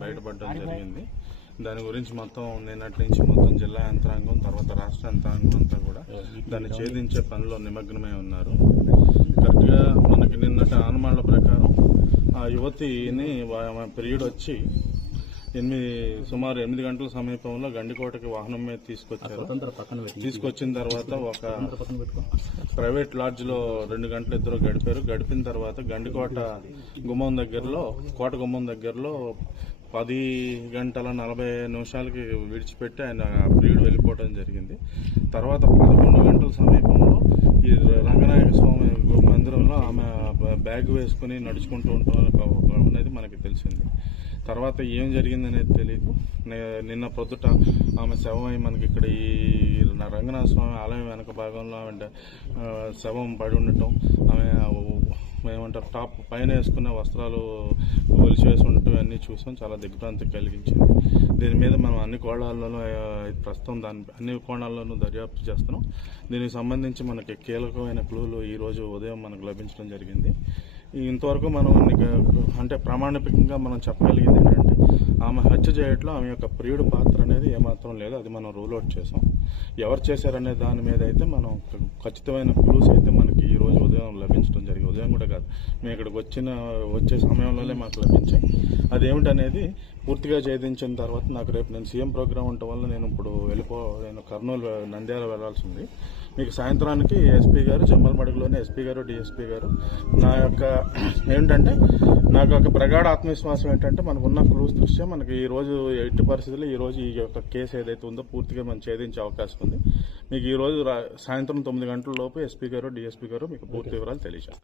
బయటపడడం జరిగింది. దాని గురించి మొత్తం నిన్నటి నుంచి మొత్తం జిల్లా యంత్రాంగం తర్వాత రాష్ట్ర యంత్రాంగం అంతా కూడా దాన్ని ఛేదించే పనిలో నిమగ్నమై ఉన్నారు. కరెక్ట్గా మనకి నిన్నటి ఆనమాళ్ళ ప్రకారం ఆ యువతిని పీరియడ్ వచ్చి ఎనిమిది సుమారు ఎనిమిది గంటల సమీపంలో గండికోటకి వాహనం మీద తీసుకొచ్చారు. తీసుకొచ్చిన తర్వాత ఒక ప్రైవేట్ లాడ్జ్లో రెండు గంటలు ఇద్దరు గడిపారు. గడిపిన తర్వాత గండికోట గుమ్మం దగ్గరలో కోట గుమ్మం దగ్గరలో పది గంటల నలభై నిమిషాలకి విడిచిపెట్టి ఆయన ప్రియుడు వెళ్ళిపోవడం జరిగింది. తర్వాత పదకొండు గంటల సమీపంలో ఈ రంగనాయక స్వామి మందిరంలో ఆమె బ్యాగ్ వేసుకుని నడుచుకుంటూ ఉంటాం అనేది తర్వాత ఏం జరిగిందనేది తెలియదు నిన్న పొద్దుట ఆమె శవమై మనకి ఇక్కడ ఈ రంగనాథ స్వామి ఆలయం వెనక భాగంలో ఆమె శవం పడి ఉండటం. ఆమె ఏమంటారు టాప్ పైన వేసుకున్న వస్త్రాలు ఒలిచివేసి ఉండటం అన్నీ చూసాం. చాలా దిగ్భ్రాంతి కలిగించింది. దీని మీద మనం అన్ని కోణాల్లోనూ ప్రస్తుతం దాని అన్ని కోణాల్లోనూ దర్యాప్తు చేస్తున్నాం. దీనికి సంబంధించి మనకి కీలకమైన క్లూలు ఈరోజు ఉదయం మనకు లభించడం జరిగింది. ఇంతవరకు మనం నీకు అంటే ప్రామాణికంగా మనం చెప్పగలిగింది ఏంటంటే ఆమె హత్య చేయట్లో ఆమె యొక్క ప్రియుడు పాత్ర అనేది ఏమాత్రం లేదు. అది మనం రూల్ అవుట్ చేసాం. ఎవరు చేశారనే దాని మీద అయితే మనం ఖచ్చితమైన క్లూస్ అయితే మనకి ఈ రోజు ఉదయం లభించడం జరిగింది. ఉదయం కూడా కాదు. మేము ఇక్కడికి వచ్చిన వచ్చే సమయంలోనే మాకు లభించాయి. అదేమిటనేది పూర్తిగా ఛేదించిన తర్వాత నాకు రేపు నేను సీఎం ప్రోగ్రామ్ ఉండటం వల్ల నేను ఇప్పుడు వెళ్ళిపో నేను కర్నూలు నంద్యాల వెళ్ళాల్సింది మీకు సాయంత్రానికి ఎస్పీ గారు జమ్మలమడుగులోని ఎస్పీ గారు డిఎస్పీ గారు నా యొక్క ఏంటంటే నాకు ఒక ప్రగాఢ ఆత్మవిశ్వాసం ఏంటంటే మనకున్న క్లూస్ దృష్ట్యా మనకి ఈరోజు ఎట్టి పరిస్థితుల్లో ఈరోజు ఈ యొక్క కేసు ఏదైతే ఉందో పూర్తిగా మనం ఛేదించే అవకాశం ఉంది. మీకు ఈరోజు సాయంత్రం తొమ్మిది గంటల లోపు ఎస్పీ గారు డిఎస్పీ గారు మీకు పూర్తి వివరాలు తెలియజేస్తారు.